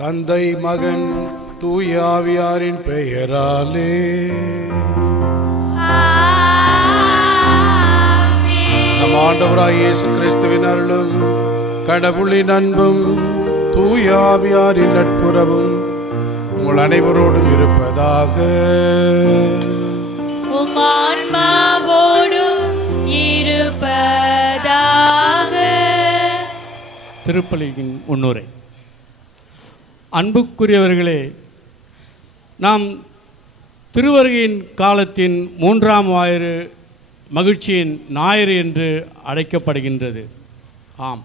தந்தை மகன் தூய ஆவியாரின் பெயராலே நம் ஆண்டவராகிய இயேசு கிறிஸ்துவின் அருளும் கடவுளின் அன்பும் தூய ஆவியாரின் நட்புறவும் உங்கள் அனைவரோடும் இருப்பதாக. திருப்பலியின் முன்னுரை. அன்புக்குரியவர்களே, நாம் திருவருகையின் காலத்தின் 3ஆம் ஞாயிறு மகிழ்ச்சியின் ஞாயிறு என்று அழைக்கப்படுகின்றது. ஆம்,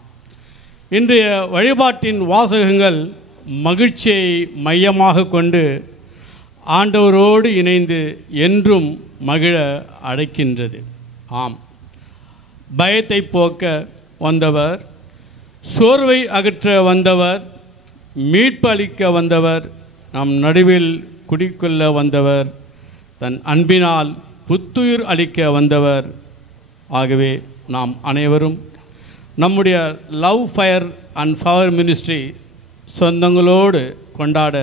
இன்றைய வழிபாட்டின் வாசகங்கள் மகிழ்ச்சியை மையமாக கொண்டு ஆண்டவரோடு இணைந்து என்றும் மகிழ அழைக்கின்றது. ஆம், பயத்தை போக்க வந்தவர், சோர்வை அகற்ற வந்தவர், மீட்பு அளிக்க வந்தவர், நம் நடுவில் குடிக்கொள்ள வந்தவர், தன் அன்பினால் புத்துயிர் அளிக்க வந்தவர். ஆகவே நாம் அனைவரும் நம்முடைய love fire and power ministry சொந்தங்களோடு கொண்டாட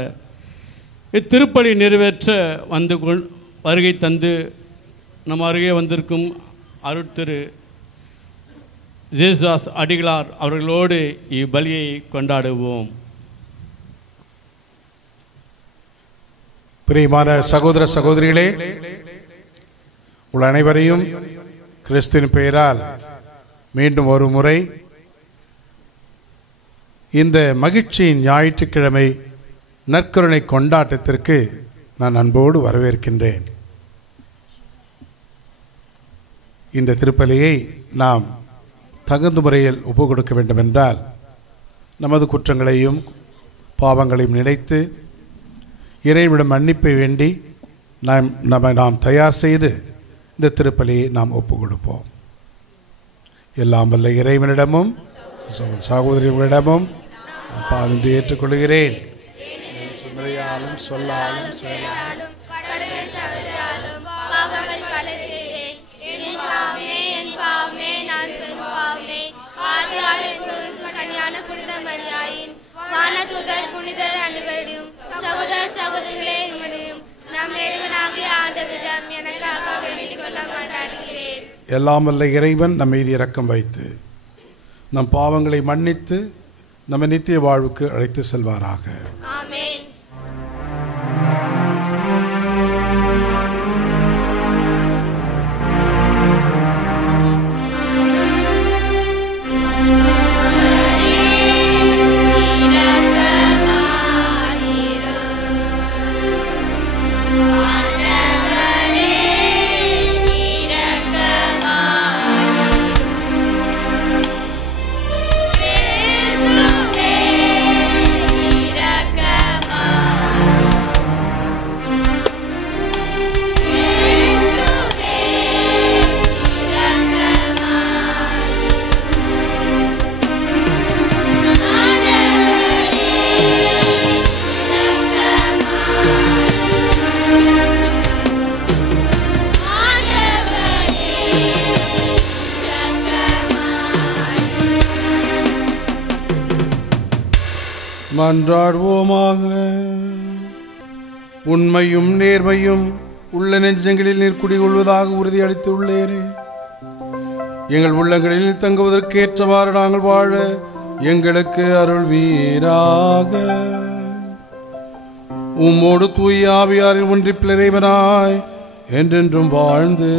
இத்திருப்பலி நிறைவேற்ற வந்து வருகை தந்து நம் அருகே வந்திருக்கும் அருட்திரு ஜேசுதாஸ் அடிகளார் அவர்களோடு இப்பலியை கொண்டாடுவோம். பிரியமான சகோதர சகோதரிகளே, உங்கள் அனைவரையும் கிறிஸ்துவின் பெயரால் மீண்டும் ஒரு முறை இந்த மகிழ்ச்சியின் ஞாயிற்றுக்கிழமை நற்கருணை கொண்டாட்டத்திற்கு நான் அன்போடு வரவேற்கின்றேன். இந்த திருப்பலியை நாம் தகுந்த முறையில் ஒப்பு கொடுக்க வேண்டுமென்றால் நமது குற்றங்களையும் பாவங்களையும் நினைத்து இறைவனிடம் மன்னிப்பை வேண்டி நாம் தயார் செய்து இந்த திருப்பலியை நாம் ஒப்பு கொடுப்போம். எல்லாம் வல்ல இறைவனிடமும் சகோதரிகளிடமும் நான் பாவின்றி ஏற்றுக்கொள்கிறேன். சிந்தனையாலும் சொல்லாலும் செயலாலும் புனிதர் அனைவரையும் சகோதர சகோதரிகளே நம் இறைவனாகிய ஆண்டவரிடம் எனக்காக வேண்டிக் கொள்ள மாட்டாடுகிறேன். எல்லாம் வல்ல இறைவன் நம் மீது இரக்கம் வைத்து நம் பாவங்களை மன்னித்து நம்ம நித்திய வாழ்வுக்கு அழைத்து செல்வாராக. ஆமென். மன்றாடுவோமாக. உண்மையும் நேர்மையும் உள்ள நெஞ்சங்களில் நீர் குடிகொள்வதாக உறுதியளித்துள்ளேரே, எங்கள் உள்ளங்களில் தங்குவதற்கேற்றவாறு நாங்கள் வாழ எங்களுக்கு அருள்வீராக. உம்மோடு தூய ஆவியாரில் ஒன்றிப்பில் இறைவனாய் என்றென்றும் வாழ்ந்து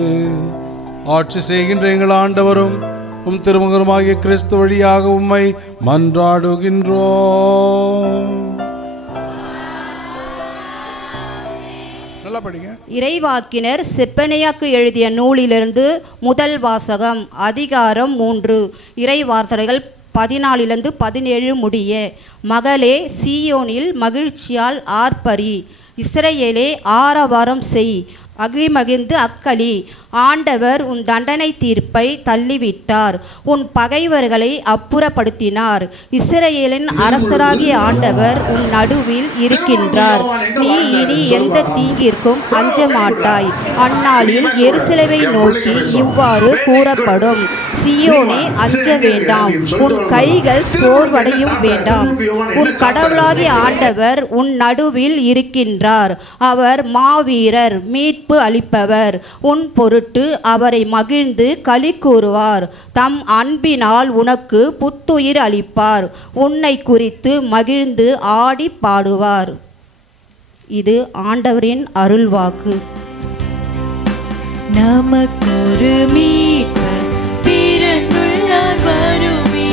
ஆட்சி செய்கின்ற எங்கள் ஆண்டவரும் உம் திருமகனுமாகிய கிறிஸ்து வழியாக உம்மை மன்றாடுகின்றோம். இறைவாக்கினர் செப்பனியாக்கு எழுதிய நூலிலிருந்து முதல் வாசகம். அதிகாரம் 3. இறைவார்த்தைகள் 14-17 முடிய. மகளே, சீயோனில் மகிழ்ச்சியால் ஆர்ப்பரி, இஸ்ரவேலே ஆரவாரம் செய், அகிமகிழ்ந்து அக்களி. ஆண்டவர் உன் தண்டனை தீர்ப்பை தள்ளிவிட்டார், உன் பகைவர்களை அப்புறப்படுத்தினார். இஸ்ரவேலின் அரசராகிய ஆண்டவர் உன் நடுவில் இருக்கின்றார். நீ இனி எந்த தீங்கிற்கும் அஞ்ச மாட்டாய். அந்நாளில் எருசலேமை நோக்கி இவ்வாறு கூறப்படும்: சீயோனே, அஞ்ச வேண்டாம், உன் கைகள் சோர்வடையும் வேண்டாம். உன் கடவுளாகிய ஆண்டவர் உன் நடுவில் இருக்கின்றார். அவர் மாவீரர், மீட்பு அளிப்பவர். உன் பொருட்டு அவரை மகிழ்ந்து களி கூறுவார். தம் அன்பினால் உனக்கு புத்துயிர் அளிப்பார். உன்னை குறித்து மகிழ்ந்து ஆடி பாடுவார். இது ஆண்டவரின் அருள்வாக்கு. நமக்கொரு மீட்பர் பிறந்துள்ளார், வருமே.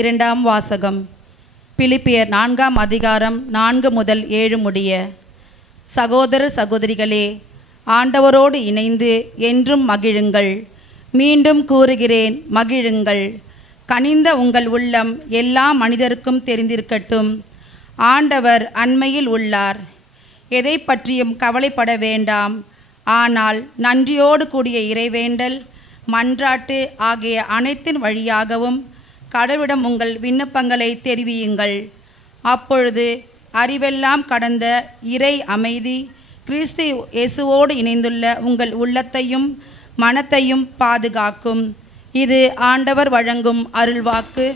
இரண்டாம் வாசகம். பிலிப்பியர் 4 அதிகாரம் 4-7 முடிய. சகோதர சகோதரிகளே, ஆண்டவரோடு இணைந்து என்றும் மகிழுங்கள். மீண்டும் கூறுகிறேன், மகிழுங்கள். கனிந்த உங்கள் உள்ளம் எல்லா மனிதருக்கும் தெரிந்திருக்கட்டும். ஆண்டவர் அண்மையில் உள்ளார். எதை பற்றியும் கவலைப்பட வேண்டாம். ஆனால் நன்றியோடு கூடிய இறைவேண்டல், மன்றாட்டு ஆகிய அனைத்தின் வழியாகவும் கடவுளிடம் உங்கள் விண்ணப்பங்களை தெரிவியுங்கள். அப்பொழுது அறிவெல்லாம் கடந்த இறை அமைதி கிறிஸ்து இயேசுவோடு இணைந்துள்ள உங்கள் உள்ளத்தையும் மனத்தையும் பாதுகாக்கும். இது ஆண்டவர் வழங்கும் அருள்வாக்கு.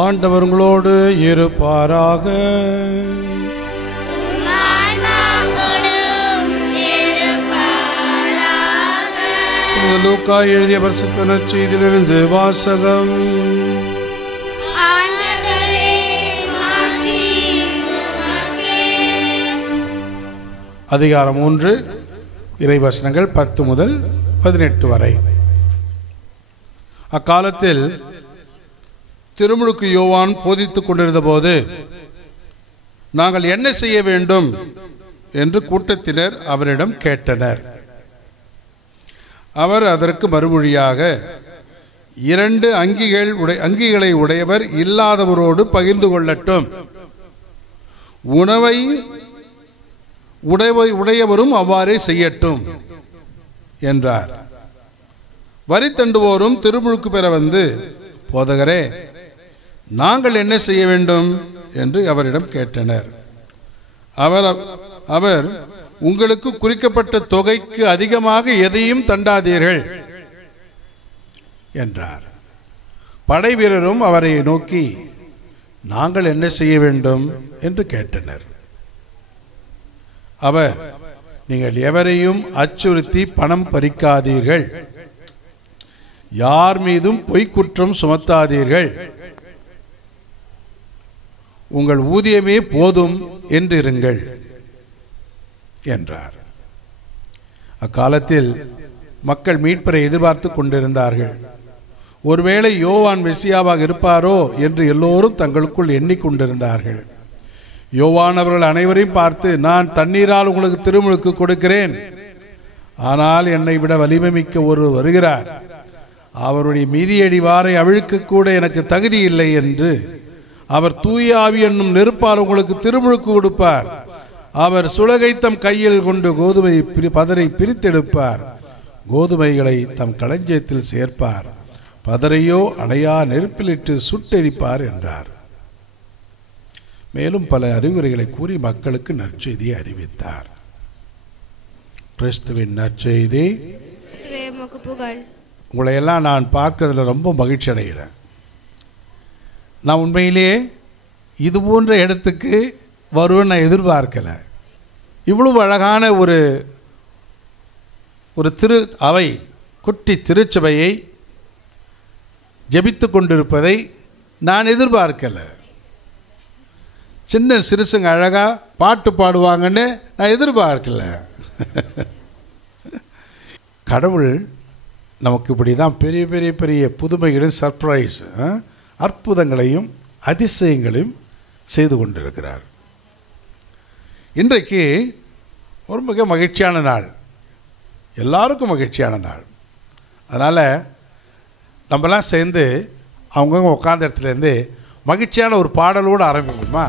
ஆண்டவர் உங்களோடு இருப்பாராக. லூக்கா எழுதிய பரிசுத்த நற்செய்தியிலிருந்து வாசகம். அதிகாரம் 3, இறைவசனங்கள் 10 முதல் 18 வரை. அக்காலத்தில் திருமுழுக்கு யோவான் போதித்துக் கொண்டிருந்த போது, நாங்கள் என்ன செய்ய வேண்டும் என்று கூட்டத்தினர் அவரிடம் கேட்டனர். அவர் அதற்கு மறுமொழியாக, 2 அங்கிகளை உடையவர் இல்லாதவரோடு பகிர்ந்து கொள்ளட்டும், உணவை உடையவரும் அவ்வாறே செய்யட்டும் என்றார். வரி தண்டுவோரும் திருமுழுக்கு பெற வந்து, போதகரே, நாங்கள் என்ன செய்ய வேண்டும் என்று அவரிடம் கேட்டனர். அவர் உங்களுக்கு குறிக்கப்பட்ட தொகைக்கு அதிகமாக எதையும் தண்டாதீர்கள் என்றார். படை வீரரும் அவரை நோக்கி, நாங்கள் என்ன செய்ய வேண்டும் என்று கேட்டனர். அவர், நீங்கள் எவரையும் அச்சுறுத்தி பணம் பறிக்காதீர்கள், யார் மீதும் பொய்க்குற்றம் சுமத்தாதீர்கள், உங்கள் ஊதியமே போதும் என்றிருங்கள் என்றார். அக்காலத்தில் மக்கள் மீட்பரை எதிர்பார்த்து கொண்டிருந்தார்கள். ஒருவேளை யோவான் மெசியாவாக இருப்பாரோ என்று எல்லோரும் தங்களுக்குள் எண்ணிக்கொண்டிருந்தார்கள். யோவான் அவர்கள் அனைவரையும் பார்த்து, நான் தண்ணீரால் உங்களுக்கு திருமுழுக்கு கொடுக்கிறேன், ஆனால் என்னை விட வலிமை மிக்க ஒருவர் வருகிறார், அவருடைய மிதியடி வாரை அவிழ்க்க கூட எனக்கு தகுதி இல்லை என்று, அவர் தூய ஆவி என்னும் நெருப்பால் உங்களுக்கு திருமுழுக்கு கொடுப்பார், அவர் சுளகை தம் கையில் கொண்டு கோதுமை பதரை பிரித்தெடுப்பார், கோதுமைகளை தம் களஞ்சியத்தில் சேர்ப்பார், பதரையோ அணையா நெருப்பிலிட்டு சுட்டெரிப்பார் என்றார். மேலும் பல அறிவுரைகளை கூறி மக்களுக்கு நற்செய்தியை அறிவித்தார். கிறிஸ்துவின் நற்செய்தி. உங்களை எல்லாம் நான் பார்க்கறதுல ரொம்ப மகிழ்ச்சி அடைகிறேன். நான் உண்மையிலேயே இது போன்ற இடத்துக்கு வருவேன் நான் எதிர்பார்க்கலை. இவ்வளவு அழகான ஒரு திரு அவை, குட்டி திருச்சபையை ஜெபித்து கொண்டிருப்பதை நான் எதிர்பார்க்கலை. சின்ன சிறுசுங்க அழகாக பாட்டு பாடுவாங்கன்னு நான் எதிர்பார்க்கல. கடவுள் நமக்கு இப்படி தான் பெரிய பெரிய பெரிய புதுமைகளையும் சர்ப்ரைஸ் அற்புதங்களையும் அதிசயங்களையும் செய்து கொண்டிருக்கிறார். இன்றைக்கு ஒரு மிக மகிழ்ச்சியான நாள், எல்லாருக்கும் மகிழ்ச்சியான நாள். அதனால் நம்மலாம் சேர்ந்து அவங்கவுங்க உட்கார்ந்த இடத்துலேருந்து மகிழ்ச்சியான ஒரு பாடலோடு ஆரம்பிக்குமா?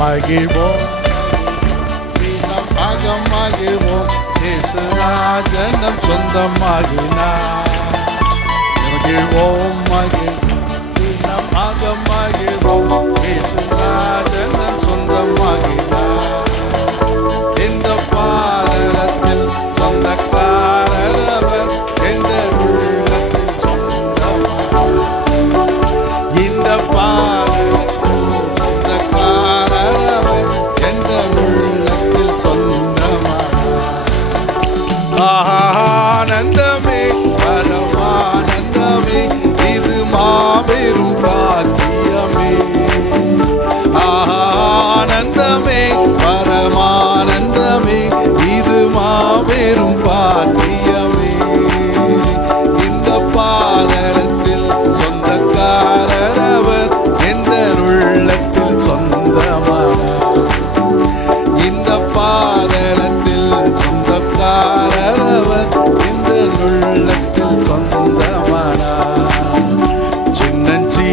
மகிழ்வோம், மகிழ்வோம், இயேசுராஜனம் சொந்தமாகினார். மகிழ்வோம், மகிழ்வோம், மகிழ்வோம், இயேசுராஜனம் சொந்தமாகினார். இந்த பாரதத்தில் சொந்தக்காரர் அவர், எந்த உள்ளத்தில் சொந்தமானார். இந்த பாரதத்தில் சொந்தக்காரர் அவர், எந்த உள்ளத்தில் சொந்தமானார். ஆனந்தமே பரமானந்தமே, இது மாபெரும் பாக்கியமே. ஆனந்தமே பரமானந்தமே, இது மாபெரும் பாக்கியமே. இந்த பாதரத்தில் சொந்தக்காரர் அவர், எந்த உள்ளத்தில் சொந்தமானார். இந்த பாதரத்தில் சொந்தக்காரர் அவர், எந்த உள்ளத்தில் சொந்தமானார். சின்னஞ்சி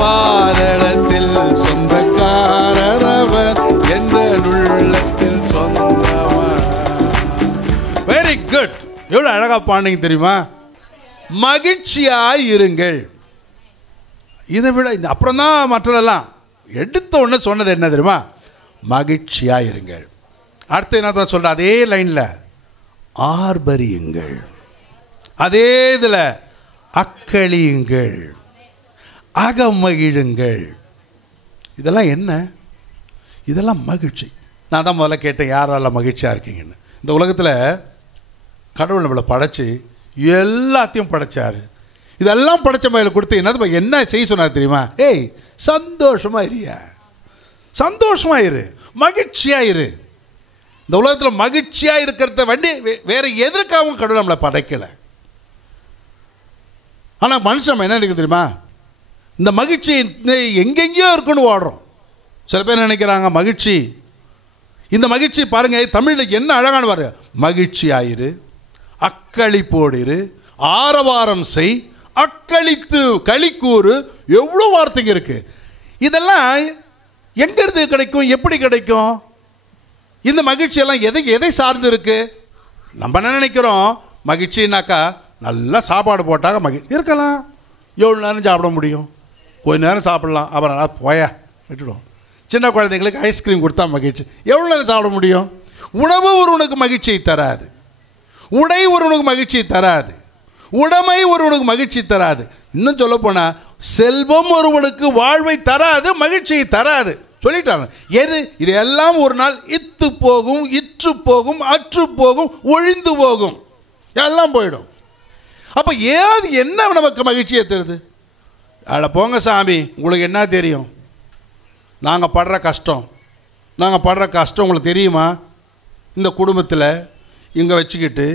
பாதளத்தில் சொந்தக்காரர் அவர், எந்த உள்ளத்தில் சொந்தவர். Very good. எவ்வளவு அழகா பாடுங்க தெரியுமா? மகிழ்ச்சியாய் இருங்கள். இதை விட அப்புறம் தான் மற்றதெல்லாம். எடுத்த உடனே சொன்னது என்ன தெரியுமா? மகிழ்ச்சியாய் இருங்கள். அடுத்து என்ன சொல்ற? அதே லைன்ல ஆர்ப்பரியுங்கள், அதே இதில் அக்களியுங்கள், அகமகிழுங்கள். இதெல்லாம் என்ன? இதெல்லாம் மகிழ்ச்சி. நான் தான் முதல்ல கேட்டேன், யாரெல்லாம் மகிழ்ச்சியாக இருக்கீங்கன்னு. இந்த உலகத்தில் கடவுள் நம்மளை படைச்சி எல்லாத்தையும் படைச்சார். இதெல்லாம் படைச்ச மயில கொடுத்து என்ன செய்ய சொன்னார் தெரியுமா? ஏய், சந்தோஷமா இரியா, சந்தோஷமா இரு, மகிழ்ச்சியா இரு. இந்த உலகத்தில் மகிழ்ச்சியா இருக்கிறத வண்டி வேற எதற்காகவும் கடவுள் நம்மளை படைக்கலை. ஆனால் மனுஷன் என்ன நினைக்க தெரியுமா? இந்த மகிழ்ச்சி எங்கெங்கேயோ இருக்குன்னு ஓடுறோம். சில பேர் நினைக்கிறாங்க மகிழ்ச்சி, இந்த மகிழ்ச்சி பாருங்க தமிழில் என்ன அழகான வாரு, மகிழ்ச்சியாயிரு, அக்களிப்போடிரு, ஆரவாரம் செய், அக்களித்து களிக்கூறு, எவ்வளோ வார்த்தைங்க இருக்கு. இதெல்லாம் எங்கிருந்து கிடைக்கும்? எப்படி கிடைக்கும்? இந்த மகிழ்ச்சியெல்லாம் எதை சார்ந்து இருக்கு? நம்ம என்ன நினைக்கிறோம்? மகிழ்ச்சினாக்கா நல்லா சாப்பாடு போட்டாங்க மகிழ்ச்சி இருக்கலாம். எவ்வளோ நேரம் சாப்பிட முடியும்? கொஞ்ச நேரம் சாப்பிடலாம், அப்புறம் நல்லா போயா விட்டுடும். சின்ன குழந்தைங்களுக்கு ஐஸ்கிரீம் கொடுத்தா மகிழ்ச்சி. எவ்வளோ நேரம் சாப்பிட முடியும்? உணவு ஒருவனுக்கு மகிழ்ச்சியை தராது, உடை ஒருவனுக்கு மகிழ்ச்சியை தராது, உடைமை ஒருவனுக்கு மகிழ்ச்சி தராது. இன்னும் சொல்ல போனால் செல்வம் ஒருவனுக்கு வாழ்வை தராது, மகிழ்ச்சியை தராது சொல்லிட்டாங்க. எது? இது எல்லாம் ஒரு நாள் இத்து போகும், இற்று போகும், அற்று போகும், ஒழிந்து போகும், எல்லாம் போயிடும். அப்போ ஏது என்ன நமக்கு மகிழ்ச்சியை தருது? அட போங்க சாமி, உங்களுக்கு என்ன தெரியும்? நாங்கள் படுற கஷ்டம் உங்களுக்கு தெரியுமா? இந்த குடும்பத்தில் இங்கே வச்சுக்கிட்டு,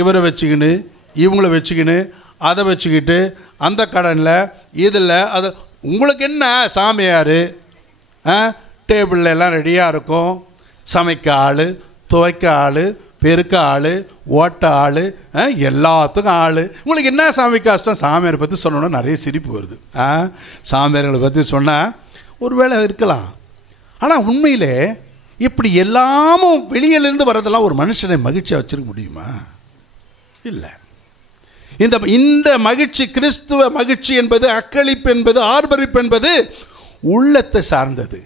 இவரை வச்சுக்கின்னு, இவங்கள வச்சுக்கின்னு, அதை வச்சுக்கிட்டு, அந்த கடனில் இதில் அது உங்களுக்கு என்ன? சாமியார் டேபிளில் எல்லாம் ரெடியாக இருக்கும், சமைக்க ஆள், துவைக்க ஆள், பெருக்க ஆள், ஓட்ட ஆள், எல்லாத்துக்கும் ஆள். உங்களுக்கு என்ன சாமி கஷ்டம்? சாமியாரை பற்றி சொன்னோன்னா நிறைய சிரிப்பு வருது. சாமியார்களை பற்றி சொன்னால் ஒரு வேளை இருக்கலாம். ஆனால் உண்மையிலே இப்படி எல்லாமும் வெளியிலேருந்து வர்றதெல்லாம் ஒரு மனுஷனை மகிழ்ச்சியாக வச்சிருக்க முடியுமா? இல்லை. இந்த மகிழ்ச்சி, கிறிஸ்துவ மகிழ்ச்சி என்பது, அக்களிப்பு என்பது, ஆர்ப்பரிப்பு என்பது உள்ளத்தை சார்ந்தது.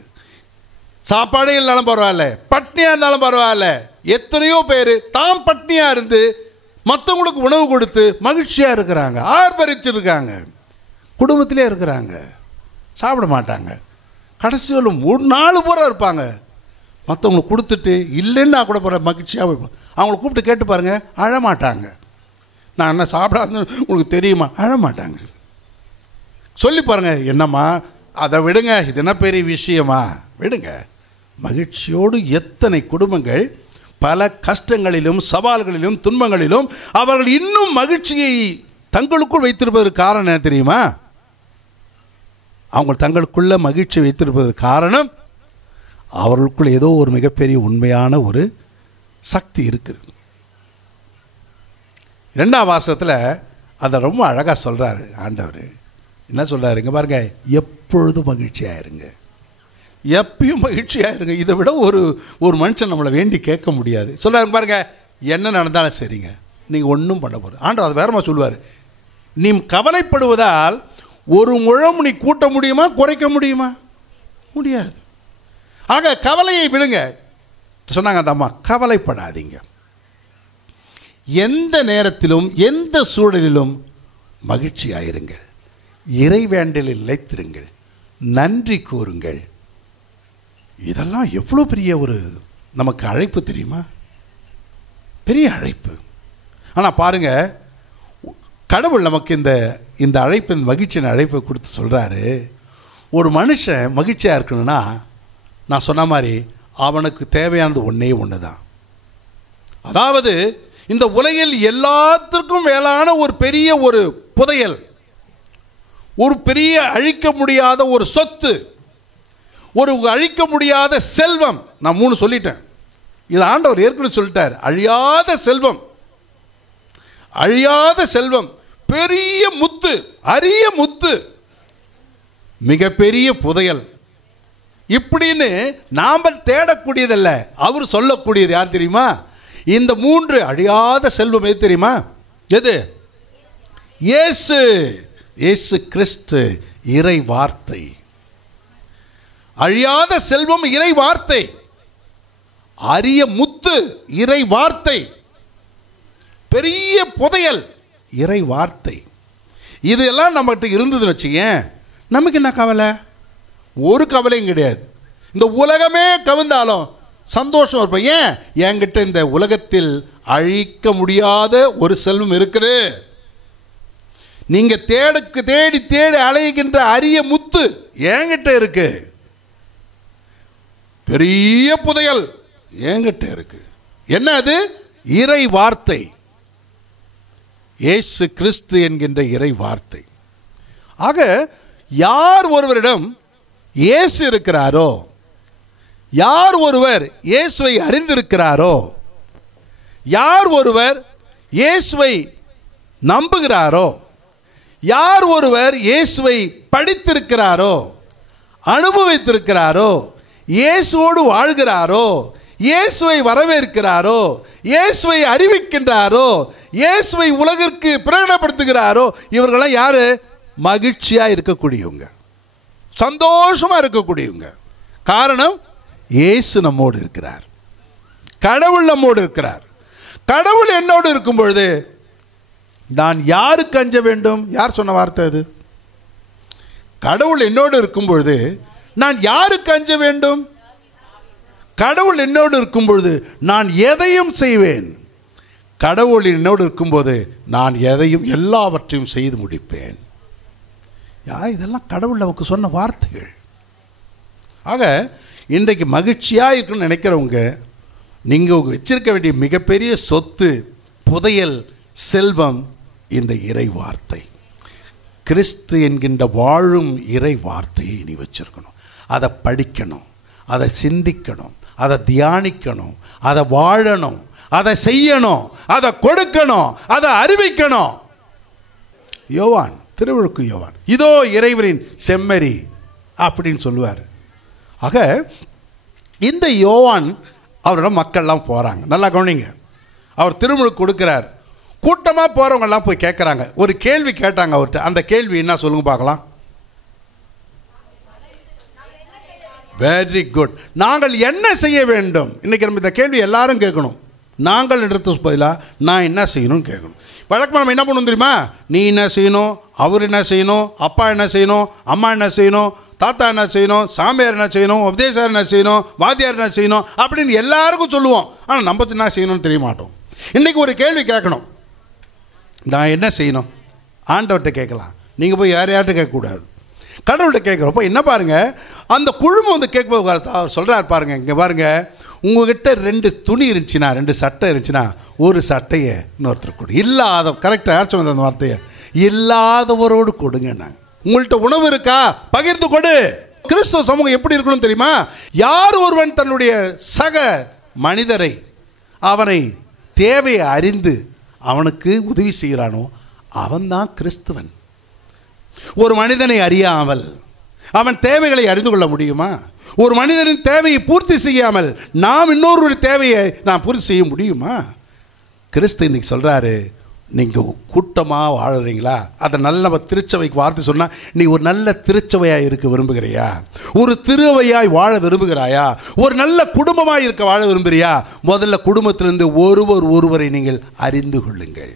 சாப்பாடே இல்லைனாலும் பரவாயில்ல, பட்னியாக இருந்தாலும் பரவாயில்ல. எத்தனையோ பேர் தாம் பட்னியாக இருந்து மற்றவங்களுக்கு உணவு கொடுத்து மகிழ்ச்சியாக இருக்கிறாங்க, ஆர்ப்பரிச்சிருக்காங்க, குடும்பத்திலே இருக்கிறாங்க, சாப்பிட மாட்டாங்க. கடைசியில் 3-4 பூரா இருப்பாங்க. மற்றவங்களுக்கு கொடுத்துட்டு இல்லைன்னா கூட போகிற மகிழ்ச்சியாக இருப்பாங்க. அவங்கள கூப்பிட்டு கேட்டு பாருங்கள், அழமாட்டாங்க. நான் என்ன சாப்பிடாதுன்னு உங்களுக்கு தெரியுமா? அழமாட்டாங்க. சொல்லி பாருங்கள், என்னம்மா அதை விடுங்க, இது என்ன பெரிய விஷயமா? விடுங்க. மகிழ்ச்சியோடு எத்தனை குடும்பங்கள் பல கஷ்டங்களிலும் சவால்களிலும் துன்பங்களிலும் அவர்கள் இன்னும் மகிழ்ச்சியை தங்களுக்குள் வைத்திருப்பதற்கு காரணம் என்ன தெரியுமா? அவங்க தங்களுக்குள்ள மகிழ்ச்சி வைத்திருப்பதற்கு காரணம் அவர்களுக்குள் ஏதோ ஒரு மிகப்பெரிய உண்மையான ஒரு சக்தி இருக்குது. 2ஆம் வாசகத்தில் அதை ரொம்ப அழகாக சொல்கிறாரு ஆண்டவர். என்ன சொல்கிறாரு? இங்கே பாருங்க, எப்பொழுதும் மகிழ்ச்சியாக இருங்க, எப்பயும் மகிழ்ச்சியாக இருங்க. இதை விட ஒரு மனுஷன் நம்மளை வேண்டி கேட்க முடியாது. சொல்கிறாரு பாருங்க, என்ன நடந்தாலும் சரிங்க, நீங்கள் ஒன்றும் பண்ண போகிற ஆண்டவர் அது வேறமா சொல்லுவார். நீ கவலைப்படுவதால் ஒரு முழம் நீ கூட்ட முடியுமா, குறைக்க முடியுமா? முடியாது. ஆக கவலையை விடுங்க சொன்னாங்க அந்த அம்மா. கவலைப்படாதீங்க, எந்த நேரத்திலும் எந்த சூழலிலும் மகிழ்ச்சியாயிருங்கள், இறைவேண்டலில் நிலைத்திருங்கள், நன்றி கூறுங்கள். இதெல்லாம் எவ்வளோ பெரிய ஒரு நமக்கு அழைப்பு தெரியுமா? பெரிய அழைப்பு. ஆனால் பாருங்க, கடவுள் நமக்கு இந்த அழைப்பு, இந்த மகிழ்ச்சியின் அழைப்பை கொடுத்து சொல்கிறாரு, ஒரு மனுஷன் மகிழ்ச்சியாக இருக்கணும்னா நான் சொன்ன மாதிரி அவனுக்கு தேவையானது ஒன்று தான். அதாவது இந்த உலகில் எல்லாத்திற்கும் மேலான ஒரு பெரிய ஒரு புதையல், ஒரு பெரிய அழிக்க முடியாத ஒரு சொத்து, ஒரு அழிக்க முடியாத செல்வம். நான் 3 சொல்லிட்டேன். இது ஆண்டவர் ஏற்கனவே சொல்லிட்டார். அழியாத செல்வம், அழியாத செல்வம், பெரிய முத்து, அரிய முத்து, மிகப்பெரிய புதையல் இப்படின்னு நாம் தேடக்கூடியதல்ல, அவர் சொல்லக்கூடியது. யார் தெரியுமா? இந்த 3 அழியாத செல்வம் எது தெரியுமா? எது? இயேசு, இயேசு கிறிஸ்து, இறை வார்த்தை. அழியாத செல்வம் இறை வார்த்தை, அரிய முத்து இறை வார்த்தை, பெரிய புதையல் இறை வார்த்தை. இதெல்லாம் நம்மகிட்ட இருந்ததுன்னு வச்சுக்கேன், நமக்கு என்ன கவலை? ஒரு கவலையும் கிடையாது. இந்த உலகமே கவிழ்ந்தாலும் சந்தோஷம் இருப்பேன். ஏன்? என்கிட்ட இந்த உலகத்தில் அழிக்க முடியாத ஒரு செல்வம் இருக்குது. நீங்கள் தேடி தேடி அலைகின்ற அரிய முத்து என்கிட்ட இருக்கு. பெரிய புதையல் என்கிட்ட இருக்கு. என்ன அது? இறை வார்த்தை, இயேசு கிறிஸ்து என்கின்ற இறை வார்த்தை. ஆக யார் ஒருவரிடம் இயேசு இருக்கிறாரோ, யார் ஒருவர் இயேசுவை அறிந்திருக்கிறாரோ, யார் ஒருவர் இயேசுவை நம்புகிறாரோ, யார் ஒருவர் இயேசுவை படித்திருக்கிறாரோ, அனுபவித்திருக்கிறாரோ, இயேசுவோடு வாழ்கிறாரோ, இயேசுவை வரவேற்கிறாரோ, இயேசுவை அறிவிக்கின்றாரோ, இயேசுவை உலகிற்கு பிரகடனப்படுத்துகிறாரோ, இவர்களெல்லாம் யாரு? மகிழ்ச்சியாக இருக்கக்கூடியவங்க, சந்தோஷமாக இருக்கக்கூடியவங்க. காரணம், இயேசு நம்மோடு இருக்கிறார், கடவுள் நம்மோடு இருக்கிறார். கடவுள் என்னோடு இருக்கும் பொழுது நான் யாருக்கு அஞ்ச வேண்டும்? யார் சொன்ன வார்த்தை அது? கடவுள் என்னோடு இருக்கும் பொழுது நான் யாருக்கு அஞ்ச வேண்டும்? கடவுள் என்னோடு இருக்கும் பொழுது நான் எதையும் செய்வேன். கடவுள் என்னோடு இருக்கும்போது நான் எதையும் எல்லாவற்றையும் செய்து முடிப்பேன். இதெல்லாம் கடவுள் நமக்கு சொன்ன வார்த்தைகள். ஆக இன்றைக்கு மகிழ்ச்சியாக இருக்குன்னு நினைக்கிறவங்க, நீங்கள் வச்சிருக்க வேண்டிய மிகப்பெரிய சொத்து, புதையல், செல்வம் இந்த இறை வார்த்தை. கிறிஸ்து என்கின்ற வாழும் இறை வார்த்தையை நீ வச்சிருக்கணும். அதை படிக்கணும், அதை சிந்திக்கணும், அதை தியானிக்கணும், அதை வாழணும், அதை செய்யணும், அதை கொடுக்கணும், அதை அறிவிக்கணும். யோவான், திருவிழுக்கு யோவான், இதோ இறைவனின் செம்மறி அப்படின்னு சொல்லுவார். ஆக இந்த யோவான் அவரோட மக்கள்லாம் போகிறாங்க. நல்லா கவனிங்க, அவர் திருமுழுக்கு கொடுக்குறார். கூட்டமாக போகிறவங்கெல்லாம் போய் கேட்குறாங்க. ஒரு கேள்வி கேட்டாங்க அவர்கிட்ட. அந்த கேள்வி என்ன சொல்லுங்க பார்க்கலாம். Very good. நாங்கள் என்ன செய்ய வேண்டும்? இன்றைக்கி நம்ம இந்த கேள்வி எல்லாரும் கேட்கணும். நாங்கள் எடுத்து பதிலாக நான் என்ன செய்யணும்னு கேட்கணும். வழக்கமாக நம்ம என்ன பண்ணணும் தெரியுமா? நீ என்ன செய்யணும், அவர் என்ன செய்யணும், அப்பா என்ன செய்யணும், அம்மா என்ன செய்யணும், தாத்தா என்ன செய்யணும், சாமியார் என்ன செய்யணும், உபதேசார் என்ன செய்யணும், வாத்தியார் என்ன செய்யணும் அப்படின்னு எல்லாருக்கும் சொல்லுவோம். ஆனால் நம்ம என்ன செய்யணும்னு தெரிய மாட்டோம். இன்றைக்கி ஒரு கேள்வி கேட்கணும். நான் என்ன செய்யணும்? ஆண்டவர்கிட்ட கேட்கலாம். நீங்கள் போய் யார்கிட்ட கேட்கக்கூடாது, கடவுள்கிட்ட கேட்குறப்போ என்ன பாருங்கள், அந்த குழுமம் வந்து கேட்கும்போது அவர் சொல்கிறார் பாருங்கள், இங்கே பாருங்கள், உங்கள்கிட்ட 2 துணி இருந்துச்சுன்னா, 2 சட்டை இருந்துச்சுன்னா, ஒரு சட்டையை இன்னொருத்தர் கொடு. இல்லாத, கரெக்டாக யார் சொன்னது அந்த வார்த்தையை? இல்லாதவரோடு கொடுங்க. நாங்கள் உங்கள்கிட்ட உணவு இருக்கா, பகிர்ந்து கொடு. கிறிஸ்துவ சமூகம் எப்படி இருக்கணும் தெரியுமா? யார் ஒருவன் தன்னுடைய சக மனிதரை, அவனை தேவையை அறிந்து அவனுக்கு உதவி செய்கிறானோ அவன்தான் கிறிஸ்துவன். ஒரு மனிதனை அறியாமல் அவன் தேவைகளை அறிந்து கொள்ள முடியுமா? ஒரு மனிதனின் தேவையை பூர்த்தி செய்யாமல் நாம் இன்னொரு தேவையை நாம் பூர்த்தி செய்ய முடியுமா? கிறிஸ்து இன்னைக்கு சொல்கிறாரு, நீங்கள் கூட்டமாக வாழறீங்களா? அதை நல்ல திருச்சபைக்கு வார்த்தை சொன்னால், நீ ஒரு நல்ல திருச்சபையாக இருக்க விரும்புகிறியா? ஒரு திருவையாய் வாழ விரும்புகிறாயா? ஒரு நல்ல குடும்பமாக இருக்க வாழ விரும்புகிறியா? முதல்ல குடும்பத்திலிருந்து ஒருவரை நீங்கள் அறிந்து கொள்ளுங்கள்,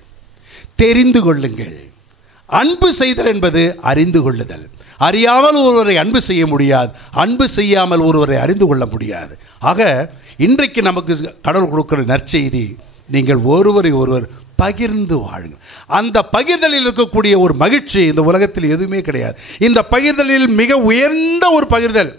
தெரிந்து கொள்ளுங்கள். அன்பு செய்தல் என்பது அறிந்து கொள்ளுதல். அறியாமல் ஒருவரை அன்பு செய்ய முடியாது, அன்பு செய்யாமல் ஒருவரை அறிந்து கொள்ள முடியாது. ஆக இன்றைக்கு நமக்கு கடவுள் கொடுக்கிற நற்செய்தி, நீங்கள் ஒருவரை ஒருவர் பகிர்ந்து வாழுங்கள். அந்த பகிர்தலில் இருக்கக்கூடிய ஒரு மகிழ்ச்சி இந்த உலகத்தில் எதுவுமே கிடையாது. இந்த பகிர்தலில் மிக உயர்ந்த ஒரு பகிர்தல்,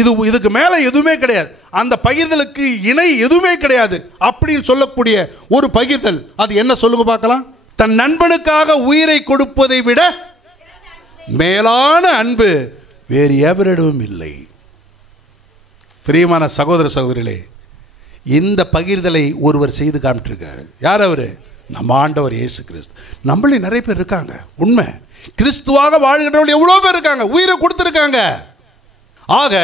இதுக்கு மேலே எதுவுமே கிடையாது. அந்த பகிர்தலுக்கு இணை எதுவுமே கிடையாது அப்படின்னு சொல்லக்கூடிய ஒரு பகிர்தல். அது என்ன சொல்லுங்க பார்க்கலாம்? தன் நண்பனுக்காக உயிரை கொடுப்பதை விட மேலான அன்பு வேறு எவரிடமும் இல்லை. பிரியமான சகோதர சகோதரிகளே, இந்த பகிர்தலை ஒருவர் செய்து காமிட்டிருக்காரு. யார் அவர்? நம்ம ஆண்டவர் இயேசு கிறிஸ்து. நம்மளே நிறைய பேர் இருக்காங்க, உண்மை. கிறிஸ்துவாக வாழ்கிறவர்கள் எவ்வளோ பேர் இருக்காங்க, உயிரை கொடுத்துருக்காங்க. ஆக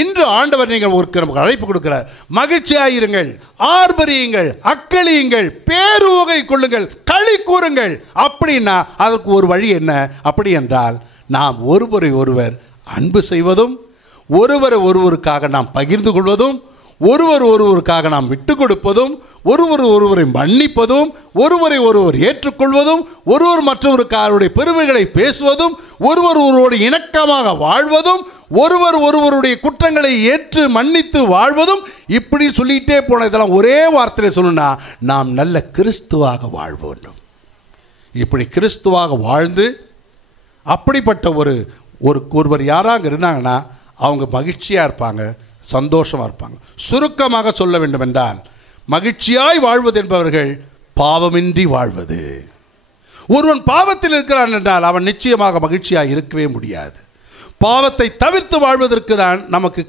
இன்று ஆண்டவர் நீங்கள் ஒரு நமக்கு அழைப்பு கொடுக்கிறார். மகிழ்ச்சியாயிருங்கள், ஆர்ப்பரியுங்கள், அக்களியுங்கள், பேருவகை கொள்ளுங்கள், களி கூறுங்கள். அப்படின்னா அதற்கு ஒரு வழி என்ன? அப்படி என்றால் நாம் ஒருவரை ஒருவர் அன்பு செய்வதும், ஒருவருக்காக நாம் பகிர்ந்து கொள்வதும், ஒருவருக்காக நாம் விட்டு கொடுப்பதும், ஒருவரை மன்னிப்பதும், ஒருவரை ஏற்றுக்கொள்வதும், ஒருவர் மற்றவருக்காருடைய பெருமைகளை பேசுவதும், ஒருவரோடு இணக்கமாக வாழ்வதும், ஒருவருடைய குற்றங்களை ஏற்று மன்னித்து வாழ்வதும், இப்படி சொல்லிகிட்டே போன இதெல்லாம் ஒரே வார்த்தையில் சொல்லணும்னா நாம் நல்ல கிறிஸ்துவாக வாழ வேண்டும். இப்படி கிறிஸ்துவாக வாழ்ந்து அப்படிப்பட்ட ஒருவர் யாராக இருந்தாங்கன்னா அவங்க மகிழ்ச்சியாக இருப்பாங்க, சந்தோஷமாக இருப்பாங்க. சுருக்கமாக சொல்ல வேண்டும் என்றால், மகிழ்ச்சியாய் வாழ்வது என்பவர்கள் பாவமின்றி வாழ்வது. ஒருவன் பாவத்தில் இருக்கிறான் என்றால் அவன் நிச்சயமாக மகிழ்ச்சியாக இருக்கவே முடியாது. பாவத்தை தவிர்த்து வாழ்வதற்கு தான்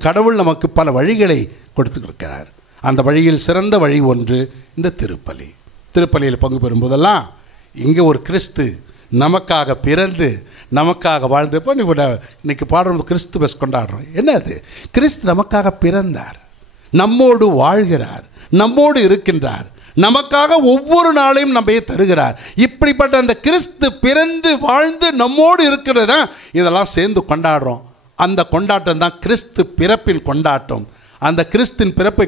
கடவுள் பல வழிகளை கொடுத்துருக்கிறார். அந்த வழியில் சிறந்த வழி ஒன்று இந்த திருப்பலி. திருப்பலியில் பங்கு பெறும்போதெல்லாம் இங்கே ஒரு கிறிஸ்து நமக்காக பிறந்து நமக்காக வாழ்ந்தப்போ இன்னைக்கு பாடுறது கிறிஸ்து பஸ் கொண்டாடுறோம். என்ன அது? கிறிஸ்து நமக்காக பிறந்தார், நம்மோடு வாழ்கிறார், நம்மோடு இருக்கின்றார், நமக்காக ஒவ்வொரு நாளையும் நம்மையே தருகிறார். இப்படிப்பட்ட அந்த கிறிஸ்து பிறந்து வாழ்ந்து நம்மோடு இருக்கிறது தான் இதெல்லாம் சேர்ந்து கொண்டாடுறோம். அந்த கொண்டாட்டம் தான் கிறிஸ்து பிறப்பின் கொண்டாட்டம். அந்த கிறிஸ்தின் பிறப்பை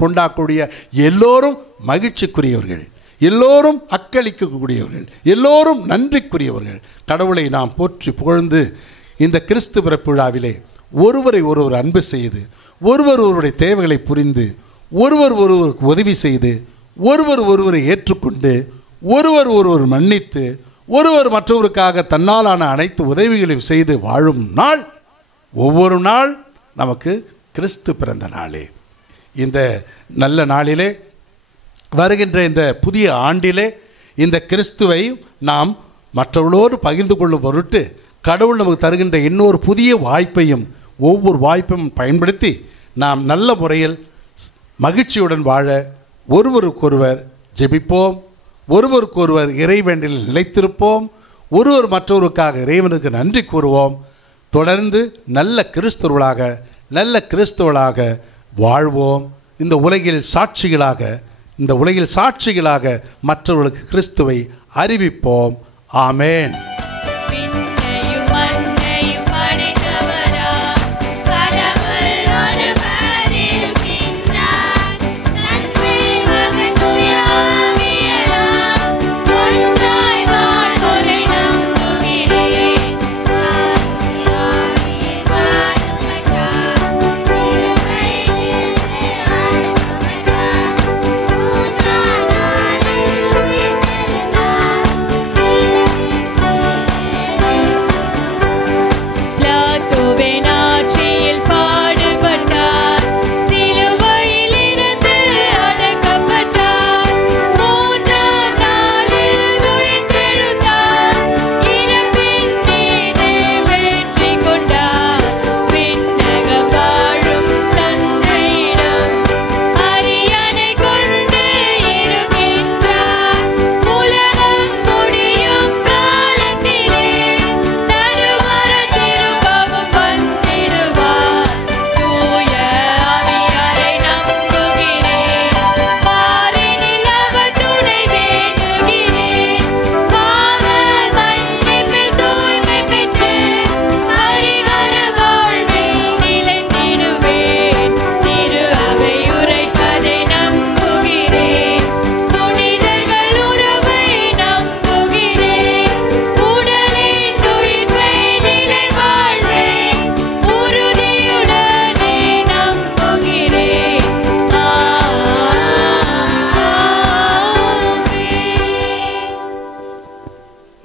கொண்டாடக்கூடிய எல்லோரும் மகிழ்ச்சிக்குரியவர்கள், எல்லோரும் அக்களிக்கக்கூடியவர்கள், எல்லோரும் நன்றிக்குரியவர்கள். கடவுளை நாம் போற்றி புகழ்ந்து இந்த கிறிஸ்து பிறப்பு விழாவிலே ஒருவரை அன்பு செய்து, ஒருவருடைய தேவைகளை புரிந்து, ஒருவருக்கு உதவி செய்து, ஒருவரை ஏற்றுக்கொண்டு, ஒருவர் மன்னித்து, ஒருவர் மற்றவருக்காக தன்னாலான அனைத்து உதவிகளையும் செய்து வாழும் நாள், ஒவ்வொரு நாள் நமக்கு கிறிஸ்து பிறந்த நாளே. இந்த நல்ல நாளிலே, வருகின்ற இந்த புதிய ஆண்டிலே இந்த கிறிஸ்துவை நாம் மற்றவர்களோடு பகிர்ந்து கொள்ளும் பொருட்டு கடவுள் நமக்கு தருகின்ற இன்னொரு புதிய வாய்ப்பையும் ஒவ்வொரு வாய்ப்பையும் பயன்படுத்தி நாம் நல்ல முறையில் மகிழ்ச்சியுடன் வாழ ஒருவருக்கொருவர் ஜெபிப்போம், ஒருவருக்கொருவர் இறைவேண்டலில் நிலைத்திருப்போம், ஒருவர் மற்றவருக்காக இறைவனுக்கு நன்றி கூறுவோம். தொடர்ந்து நல்ல கிறிஸ்தவர்களாக வாழ்வோம். இந்த உலகில் சாட்சிகளாக மற்றவர்களுக்கு கிறிஸ்துவை அறிவிப்போம். ஆமேன்.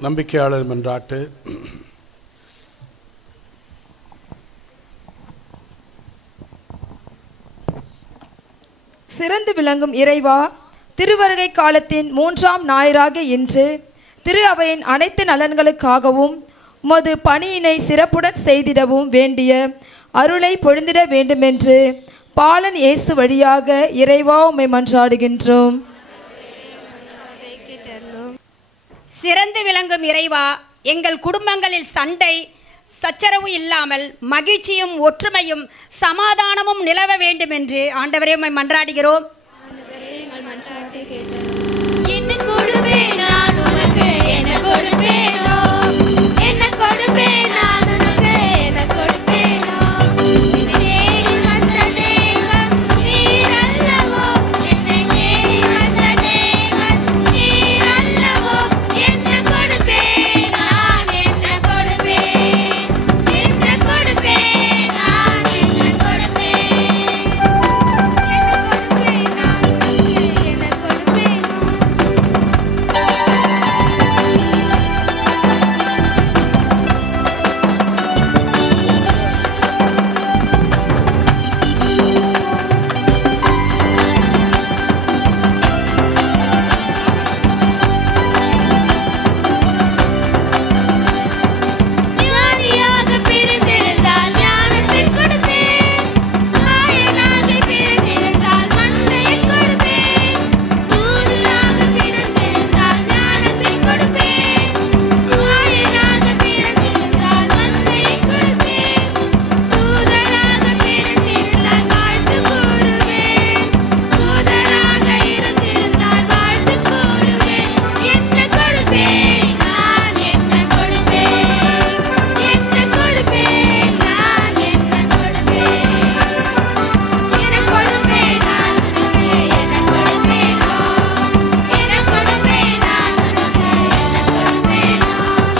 நம்பிக்கையாளர் மன்றாட்டு. சிறந்து விளங்கும் இறைவா, திருவருகை காலத்தின் 3ஆம் ஞாயிறாக இன்று திரு அவையின் அனைத்து நலன்களுக்காகவும் உமது பணியினை சிறப்புடன் செய்திடவும் வேண்டிய அருளை பொழிந்திட வேண்டுமென்று பாலன் இயேசு வழியாக இறைவா உம்மை மன்றாடுகின்றோம். சிறந்து விளங்கும் இறைவா, எங்கள் குடும்பங்களில் சண்டை சச்சரவு இல்லாமல் மகிழ்ச்சியும் ஒற்றுமையும் சமாதானமும் நிலவ வேண்டும் என்று ஆண்டவரே உம்மை மன்றாடுகிறோம். என்ன கொடுப்பேன் நான் உனக்கு, என்ன கொடுப்பேனோ, என்ன கொடுப்பேன் நான் உனக்கு, என்ன கொடுப்பேனோ. என்னை தேடி வந்த தேவன் நீர் அல்லவோ, என்னை தேடி வந்த தேவன் நீர் அல்லவோ. என்ன கொடுப்பேன் நான், என்ன கொடுப்பேன், என்ன கொடுப்பேன் நான், என்ன கொடுப்பேன், என்ன கொடுப்பேன் நான் உனக்கு, என்ன கொடுப்பேனோ. ஞானியாக பிறந்திருந்தால் ஞானத்தை கொடுப்பேன், மாயனாக பிறந்திருந்தால் மந்தையை கொடுப்பேன். தூதனாக பிறந்திருந்தால் ஞானத்தை கொடுப்பேன், மாயனாக பிறந்திருந்தால் மந்தையை கொடுப்பேன். தூதனாக பிறந்திருந்தால் வாழ்த்து கூறுவேன், தூதனாக இருந்திருந்தால் வாழ்த்து கூறுவேன். என்ன கொடுப்பேன் நான், என்ன கொடுப்பேன், என்ன கொடுப்பேன் நான், என்ன கொடுப்பேன், என்ன கொடுப்பேன் நான் உனக்கு, என்ன கொடுப்பேனோ, என்ன கொடுப்பேன் நான் உனக்கு, என்ன கொடுப்பேனோ.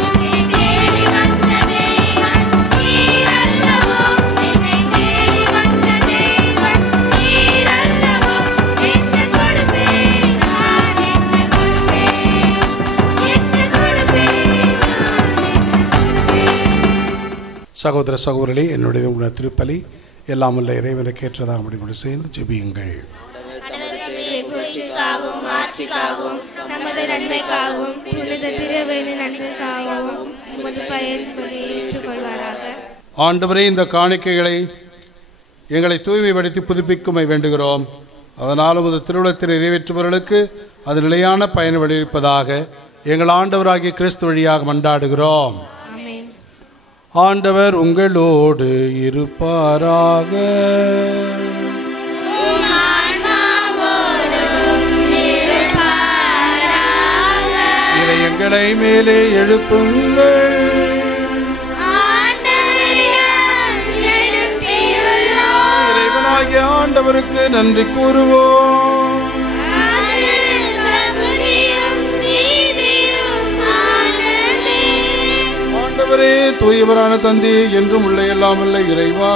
என்னை தேடி வந்த தேவன் நீர் அல்லவோ, என்னை தேடி வந்த தேவன் நீர் அல்லவோ. என்ன கொடுப்பேன் நான், என்ன கொடுப்பேன், என்ன கொடுப்பேன் நான், என்ன கொடுப்பேன். சகோதர சகோதரர்களே, என்னுடைய உங்கள் திருப்பலி எல்லாம் உள்ள இறைவனுக்கு ஏற்றதாக முடிவு சேர்ந்து ஜெபியுங்கள். புகழ்ச்சிக்காகவும் ஆட்சிக்காகவும் நமது நன்மைக்காகவும் புனித திருவேலின் நன்மைக்காகவும் உமது பெயர் ஏற்றுக்கொள்வாராக. ஆண்டவரே, இந்த காணிக்கைகளை எங்களை தூய்மைப்படுத்தி புதுப்பிக்குமை வேண்டுகிறோம். அதனால் உமது திருவுளத்தில் நிறைவேற்றுபவர்களுக்கு அது நிலையான பயன் விளைவிப்பதாக எங்கள் ஆண்டவராகிய கிறிஸ்து வழியாக மன்றாடுகிறோம். ஆமென். ஆண்டவர் உங்களோடு இருப்பாராக. இதை எங்களை மேலே எழுப்புங்கள். இறைவனாகிய ஆண்டவருக்கு நன்றி கூறுவோம். ஆண்டவரே, தூயவரான தந்தை, என்றும் உள்ள எல்லாம் உள்ள இறைவா,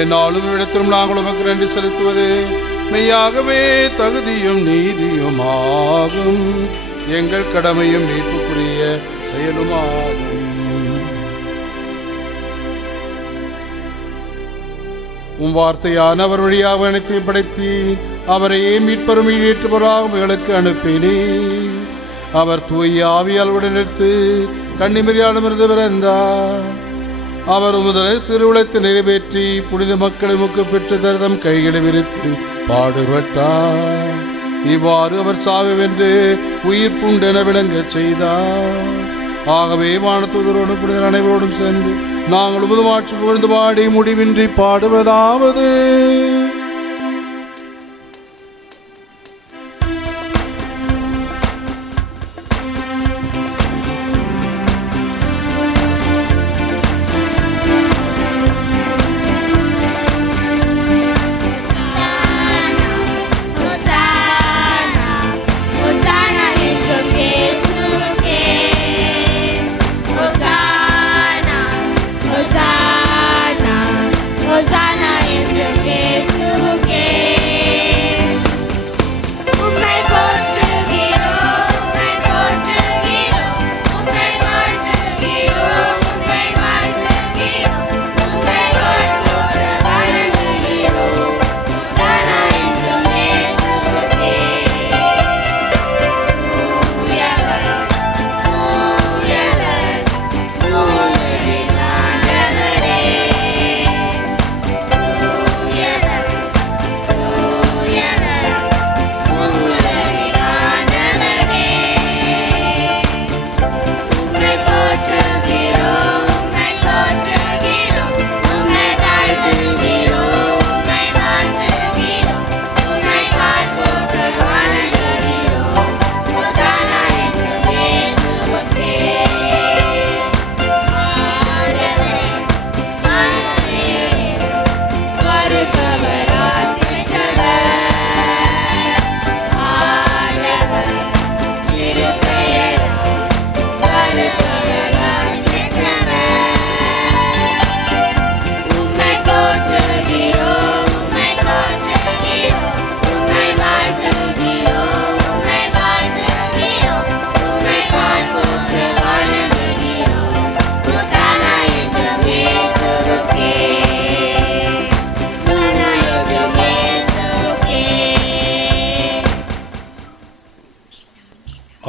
என்னாலும் இடத்திலும் நாங்கள் உமக்கு நன்றி செலுத்துவது மெய்யாகவே தகுதியும் நீதியுமாகும், எங்கள் கடமையும் மீட்புக்குரிய செயலுமாகும். உம் வார்த்தையான அவர் வழியாக அனைத்தையும் படைத்தி அவரையே மீட்பரும் ஈடேற்றுபவராக எங்களுக்கு அனுப்பினே. அவர் தூய ஆவியால் உடனிருத்து கன்னிமரியாடமிருந்து பிறந்தார். அவர் முதலை திருவுளத்தை நிறைவேற்றி புனித மக்களை முக்கு பெற்று தரதம் கைகளை விரித்து பாடுபட்டார். இவ்வாறு அவர் சாவை வென்று உயிர் புண்டென விளங்கச் செய்தார். ஆகவே வானதூதரோடு புனிதர் அனைவரோடும் சேர்ந்து நாங்கள் உமது ஆட்சி புகழ்ந்து பாடி முடிவின்றி பாடுவதாவது: Hosanna, Hosanna, Hosanna,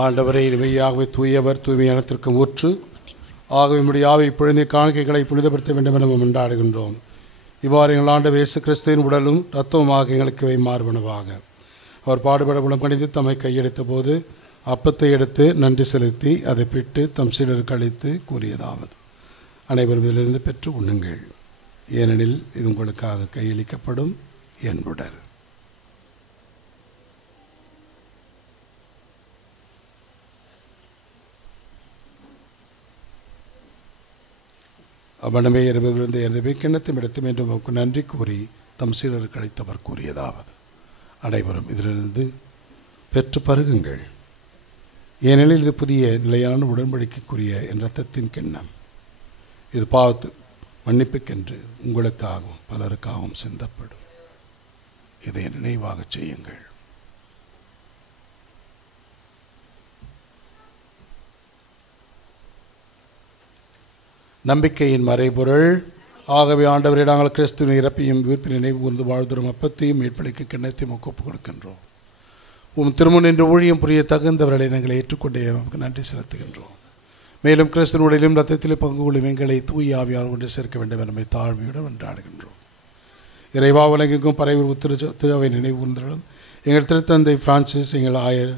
ஆண்டவரை இனிமையாகவே தூயவர் தூய்மையானத்திற்கு ஊற்று ஆகவே நம்முடைய ஆவை புனித காணிக்கைகளை புனிதப்படுத்த வேண்டும் என நாம் கொண்டாடுகின்றோம். இவ்வாறு எங்கள் ஆண்டவர் இயேசு கிறிஸ்துவின் உடலும் இரத்தமுமாக எங்களுக்கு இவை மாறுபனவாக. அவர் பாடுபட குணமடைந்து தம்மை கையெடுத்த போது அப்பத்தை எடுத்து நன்றி செலுத்தி அதை பிட்டு தம் சீடருக்கு அளித்து கூறியதாவது: அனைவரும் இதிலிருந்து பெற்று உண்ணுங்கள், ஏனெனில் இது உங்களுக்காக கையளிக்கப்படும் என் உடல். அவனமே இரவிலிருந்து எனவே கிண்ணத்தை எடுத்து மீண்டும் நமக்கு நன்றி கூறி தம் சீடருக்கு அளித்தவர் கூறியதாவது: அனைவரும் இதிலிருந்து பெற்று பருகுங்கள், ஏனெனில் இது புதிய நிலையான உடன்படிக்கைக்குரிய என் இரத்தத்தின் கிண்ணம். இது பாவத்து மன்னிப்புக்கென்று உங்களுக்காகவும் பலருக்காகவும் சிந்தப்படும். இதை நினைவாக செய்யுங்கள். நம்பிக்கையின் மறைபொருள். ஆகவே ஆண்டவரே, நாங்கள் கிறிஸ்துவின் இறப்பையும் உயிர்ப்பின் நினைவு கூர்ந்து வாழ்தரும் அப்பத்தையும் மீட்பளிக்க கிண்ணத்தையும் ஒப்பு கொடுக்கின்றோம். உம் திருமுன் என்று ஊழியம் புரிய தகுந்தவர்களை நாங்கள் ஏற்றுக்கொண்டே நமக்கு நன்றி செலுத்துகின்றோம். மேலும் கிறிஸ்துவனுடையிலும் இரத்தத்திலே பங்கு கொள்ளும் எங்களை தூய ஆவியார் ஒன்று சேர்க்க வேண்டும் என நம்மை தாழ்மையுடன் வென்றாடுகின்றோம். இறைவா, உலகெங்கும் பரவி திருவை நினைவு கூர்ந்தலும் எங்கள் திருத்தந்தை பிரான்சிஸ், எங்கள் ஆயர்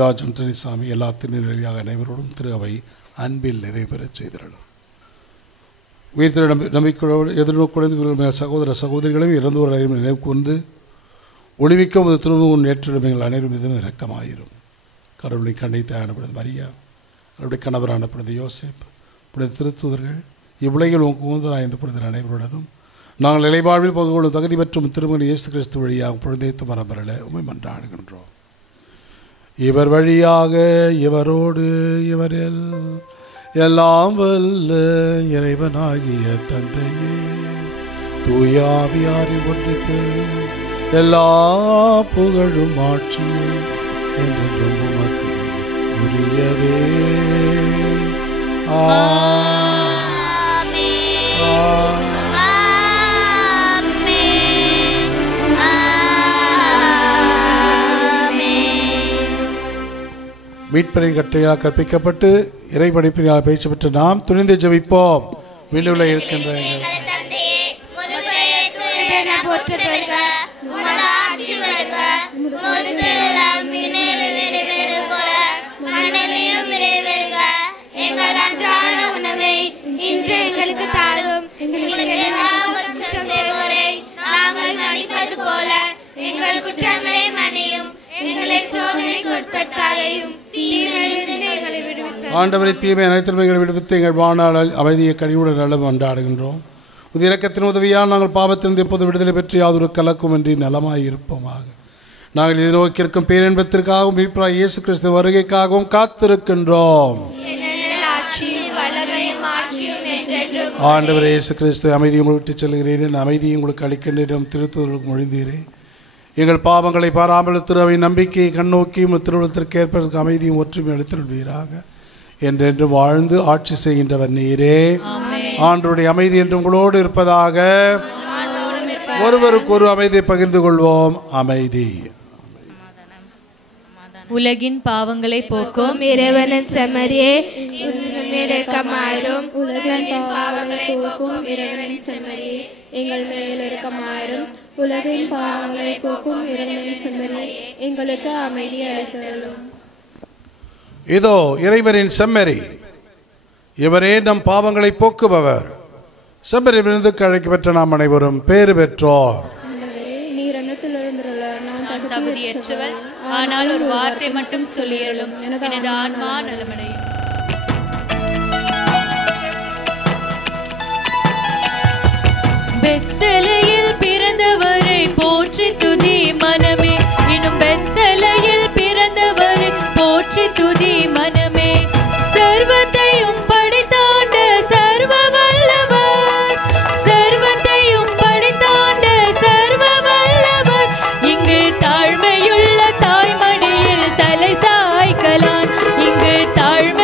ஜார்ஜ் அந்தனிசாமி, எல்லா திருநிலையாக அனைவரோடும் திரு அவை அன்பில் நிறைவு பெறச் செய்திடலும். உயிர் திரு நம்பிக்கையோடு எதிர்நோக்குடன் சகோதர சகோதரிகளையும் இறந்தோரையும் நினைவு கூர்ந்து ஒளிவிக்க ஒரு திருமணம் நேற்றிடும் எங்கள் அனைவரும் மீதும் இரக்கமாயிரும். கடவுளை கண்ணைத்தாயான புனித மரியா, அவருடைய கணவரான புனித யோசேப், புனித திருத்தூதர்கள், இவ்வுலகில் உங்கூந்தராய்ந்த புனிதர் அனைவருடனும் நாங்கள் நிலைவாழ்வில் பங்கு கொள்ளும் தகுதி பெற்றும் திருமணம் இயேசு கிறிஸ்து வழியாக புனிதேத்து மரபரல உண்மை மன்றாடுகின்றோம். இவர் வழியாக இவரோடு இவரில் எல்லாம் வல்ல இறைவனாகிய தந்தையே, தூய ஆவியாரின் ஒன்றிப்பு எல்லா புகழும் ஆட்சியும் என்றென்றும் உமக்கு உரியதே. மீட்பரின் கட்டளையால் கற்பிக்கப்பட்டு இறைபணிப்பினால் பயிற்சி பெற்று நாம் துணிந்து ஜெபிப்போம். விண்ணுள்ள இருக்கின்ற இன்று எங்களுக்கு தாரும், நாங்கள் மன்னிப்பது போல எங்கள் குற்றங்களை மன்னியும், எங்களை சோதனைக்கு உட்படுத்தாதையும் தீமையிலிருந்து எங்களை விடுவித்தருளும். ஆண்டவரை தீமை அனைத்து எங்களை விடுவித்து எங்கள் வாழ்நாள் அமைதியை கனிவுடன் நலம் கொண்டாடுகின்றோம். உது இரக்கத்தின் உதவியால் நாங்கள் பாவத்திலிருந்து எப்போது விடுதலை பெற்று யாதொரு கலக்கும் என்று நலமாய் இருப்போமாக. நாங்கள் இதை நோக்கியிருக்கும் பேரின்பத்திற்காகவும் மீட்பராகிய இயேசு கிறிஸ்து வருகைக்காகவும் காத்திருக்கின்றோம். ஆண்டவர் இயேசு கிறிஸ்து, அமைதியை விட்டு செல்கிறேன், அமைதியை உங்களுக்கு அளிக்கின்றேன் திருத்தூதர்களுக்கு மொழிந்தீரேன். எங்கள் பாவங்களை பாராமல் திருவை நம்பிக்கையை கண்ணோக்கியும் திருவுளத்திற்கு ஏற்பதற்கு அமைதியும் ஒற்றுமை அளித்திருவீராக. என்றென்று வாழ்ந்து ஆட்சி செய்கின்றவர் நீரே. ஆண்டவருடைய அமைதி என்று உங்களோடு இருப்பதாக. ஒருவருக்கு ஒரு அமைதியை பகிர்ந்து கொள்வோம். அமைதி. உலகின் பாவங்களை போக்கும் இறைவனின் செம்மறியே, இரக்கமாயிரும். உலகின் பாவங்களை போக்கும் இறைவனின் செம்மறியே, எங்கள் மேல் இரக்கமாயிரும். உலகின் பாவங்களை போக்கும் இறைவனின் செம்மறியே, எங்களுக்கு அமைதி அளித்தருளும். இதோ இறைவனின் செம்மறி, இவரே நம் பாவங்களை போக்குபவர். செம்மறி விருந்துக்கு அழைக்கப்பெற்ற நாம் அனைவரும் பேறு பெற்றோர். நீர் அன்னத்தில் எழுந்துள்ள நான் தகுதியற்றவர், ஆனால் ஒரு வார்த்தை மட்டும் சொல்லியருளும், எனது ஆன்மா நலமடையும். பெத்தலையில் பிறந்தவரை போற்றி துதி மனமே, இன்னும் பெத்தலையில் பிறந்தவரை போற்றி துதி மனமே. சர்வத்தையும் படைத்தாண்ட சர்வ வல்லவர், சர்வத்தையும் படைத்தாண்ட சர்வ வல்லவர், இங்கு தாழ்மையுள்ள தாய்மடியில் தலை சாய்க்கலாம், இங்கு தாழ்மை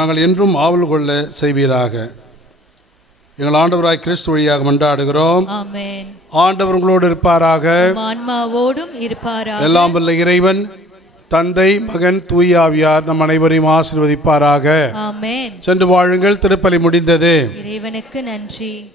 நாங்கள் என்றும் ஆவல் கொள்ள செய்வீராக. எங்கள் ஆண்டவராய் கிறிஸ்து வழியாக மன்றாடுகிறோம். ஆமென். ஆண்டவர் உங்களோடு இருப்பாராக, ஆன்மாவோடும் இருப்பாராக. எல்லாம் வல்ல இறைவன் தந்தை, மகன், தூய ஆவியார் நம் அனைவரையும் ஆசீர்வதிப்பாராக. ஆமென். சென்று வாழுங்கள். திருப்பலி முடிந்தது. இறைவனுக்கு நன்றி.